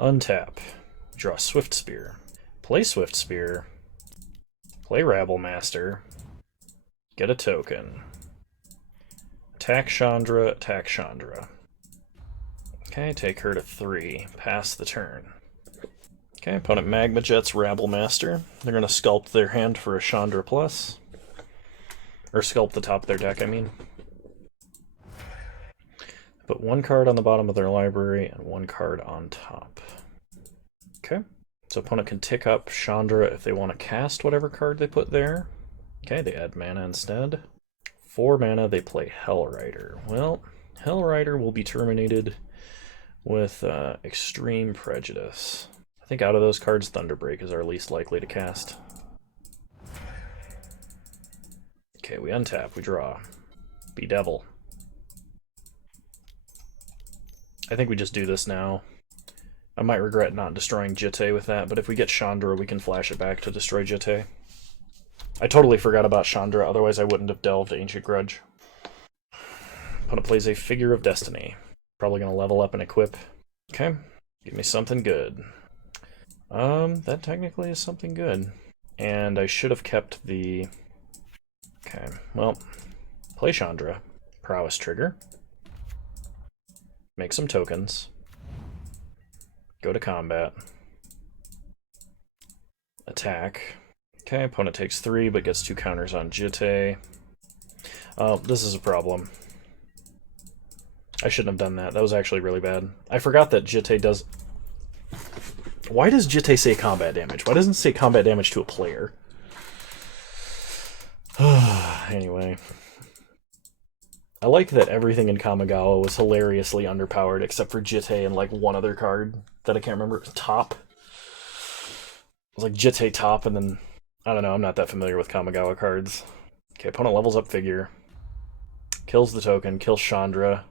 Untap. Draw Swift Spear. Play Swift Spear. Play Rabblemaster. Get a token. Attack Chandra, attack Chandra. Okay, take her to 3. Pass the turn. Okay, opponent Magma Jets Rabblemaster. They're going to sculpt their hand for a Chandra plus. Or sculpt the top of their deck, I mean. Put 1 card on the bottom of their library and 1 card on top. Okay, so opponent can tick up Chandra if they want to cast whatever card they put there. Okay, they add mana instead. 4 mana, they play Hellrider. Well, Hellrider will be terminated with Extreme Prejudice. I think out of those cards, Thunderbreak is our least likely to cast. Okay, we untap, we draw. Bedevil. I think we just do this now. I might regret not destroying Jitte with that, but if we get Chandra, we can flash it back to destroy Jitte. I totally forgot about Chandra, otherwise I wouldn't have delved Ancient Grudge. Opponent plays a Figure of Destiny. Probably going to level up and equip. Okay, give me something good. That technically is something good. And I should have kept the... Okay, well, play Chandra. Prowess trigger. Make some tokens. Go to combat. Attack. Okay, opponent takes 3, but gets 2 counters on Jitte. Oh, this is a problem. I shouldn't have done that. That was actually really bad. I forgot that Jitte does... Why does Jitte say combat damage? Why doesn't it say combat damage to a player? Anyway. I like that everything in Kamigawa was hilariously underpowered, except for Jitte and like one other card that I can't remember. Top. It was like Jitte top, and then... I don't know, I'm not that familiar with Kamigawa cards. Okay, opponent levels up Figure. Kills the token, kills Chandra.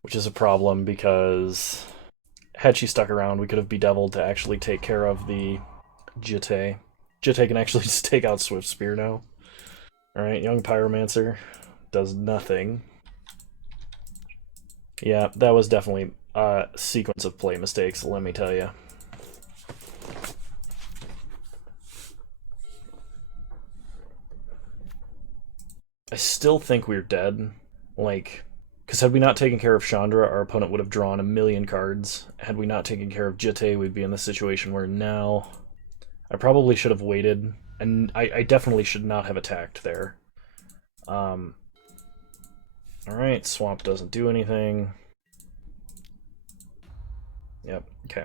Which is a problem because had she stuck around, we could have bedeviled to actually take care of the Jitte. Jitte can actually just take out Swift Spear now. Alright, young pyromancer does nothing. Yeah, that was definitely a sequence of play mistakes, let me tell you. I still think we're dead. Like, because had we not taken care of Chandra, our opponent would have drawn a million cards. Had we not taken care of Jitte, we'd be in the situation where now... I probably should have waited, and I definitely should not have attacked there. Alright, Swamp doesn't do anything. Yep, okay.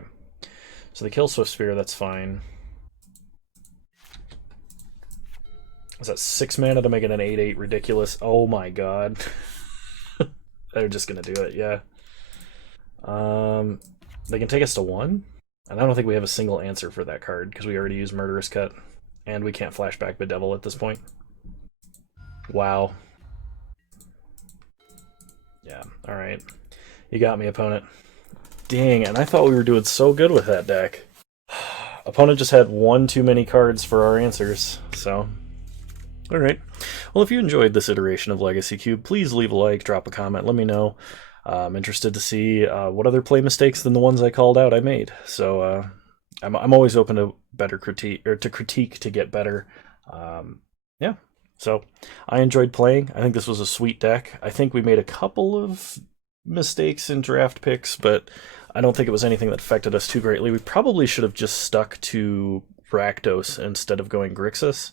So they kill Swift Spear, that's fine. Is that 6 mana to make it an 8/8? Ridiculous. Oh my god. They're just gonna do it, yeah. They can take us to 1? And I don't think we have a single answer for that card, because we already used Murderous Cut. And we can't flashback Bedevil at this point. Wow. Yeah, alright. You got me, opponent. Dang, and I thought we were doing so good with that deck. Opponent just had one too many cards for our answers, so... Alright. Well, if you enjoyed this iteration of Legacy Cube, please leave a like, drop a comment, let me know. I'm interested to see what other play mistakes than the ones I called out I made. So I'm always open to better critique, or to critique to get better. Yeah. So I enjoyed playing. I think this was a sweet deck. I think we made a couple of mistakes in draft picks, but I don't think it was anything that affected us too greatly. We probably should have just stuck to Rakdos instead of going Grixis.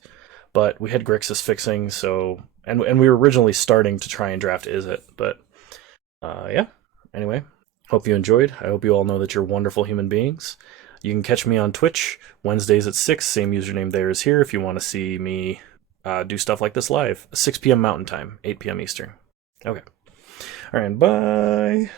But we had Grixis fixing, so... And we were originally starting to try and draft Izzet, but... yeah. Anyway, hope you enjoyed. I hope you all know that you're wonderful human beings. You can catch me on Twitch, Wednesdays at 6, same username there as here, if you want to see me do stuff like this live. 6 p.m. Mountain Time, 8 p.m. Eastern. Okay. Alright, bye!